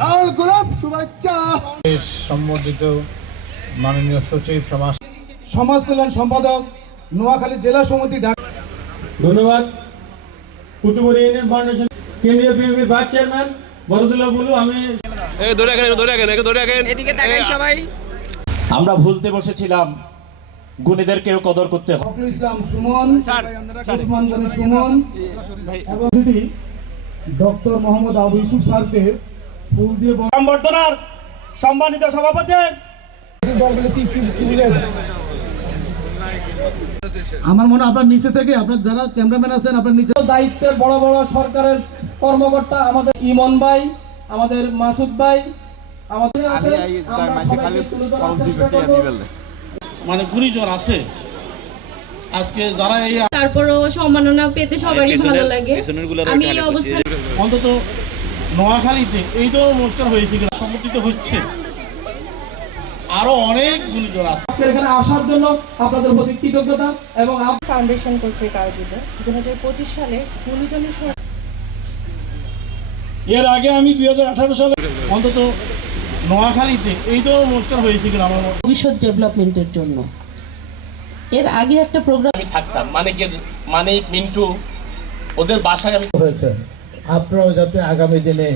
লাল গোলাপ শুভেচ্ছা। সম্মানিত মাননীয় সচিব সমাজ কল্যাণ সম্পাদক নোয়াখালী জেলা সমিতি। ধন্যবাদ। কুতুবুরি ইউনিয়ন ফাউন্ডেশন কেন্দ্রীয় বিএনপির ভাইস চেয়ারম্যান বরদুল্লাহ বুলু। আমি আমরা ভুলতে বসেছিলাম, গুণীদেরকেও কদর করতে হবে। ইসলাম সুমন, উসমান গনি সুমন এবং দিদি ডক্টর মোহাম্মদ আবু ইউসুফ স্যারকে ফুল দিয়ে সংবর্ধনার সম্মানিত সভাপতি আমার মনে আপনার নিচে থেকে আপনার যারা ক্যামেরাম্যান আছেন আপনার নিচে দায়িত্বে বড় বড় সরকারের কর্মকর্তা আমাদের ইমন ভাই, আমাদের মাসুদ ভাই, আমাদের আছে, আমরা সবাইকে তুলে ধরার চেষ্টা করব। মানে গুণীজন আছে আজকে যারা এই তারপরও সম্মাননা পেতে সবারই ভালো লাগে। আমি এই অবস্থান অন্তত নোয়াখালীতে এই তো অনুষ্ঠান হয়েছে কিনা সংগঠিত হচ্ছে, আরো অনেক গুণীজন আছে। এখানে আসার জন্য আপনাদের প্রতি কৃতজ্ঞতা। এবং ফাউন্ডেশন কর্তৃক আয়োজিত 2025 সালে গুণীজনের এর আগে আমি 2018 সালে অন্তত নোয়াখালীতে এই তো অনুষ্ঠান হয়েছে কিনা আমার ভবিষ্যৎ ডেভেলপমেন্টের জন্য এর আগে একটা প্রোগ্রাম আমি থাকতাম মানিক মিন্টু ওদের বাসায় আমি হয়েছে। আপনারাও যাতে আগামী দিনে